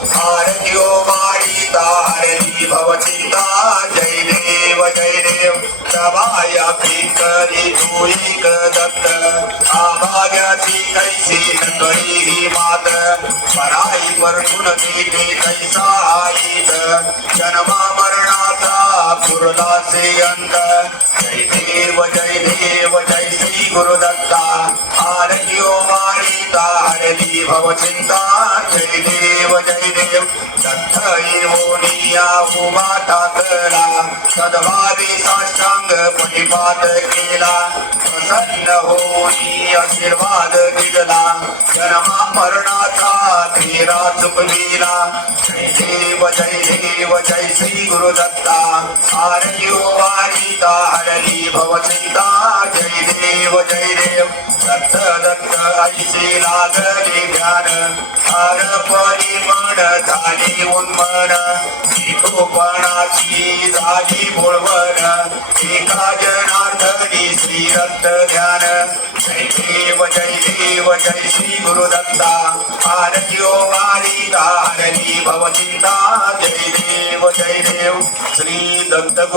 आरत्यो मारिता हरती भवचिता जय देव प्रभाय पिंकरी तू एक दत्त आभाग्याची कैसी नकळी ही मात पराई वरतून देते कैसा आईत जन्मा मरणाचा पुरलाचे अंत जय देव जय श्री गुरुदत्ता आरत्यो मारिता हरती भवचिंता जय देव दत्त येवोनिया उभा टाकला सद्भावी साष्टांग पटिपात केला प्रसन्न होऊनी आशीर्वाद दिला जन्मा मरणाचा तेरा चुकविला जय देव जय श्री गुरुदत्ता आरत्यो वारिता हरली भवचिंता जय देव दत्त दत्त ऐशी लागले ध्यान हर परिमण झाली उन्मन विठोपणाची झाली बोळवण एका जनार्दनी श्री दत्त ध्यान जय देव जय श्री गुरुदत्ता आरत्यो वारिता हरली भवचिंता जय देव श्री दत्त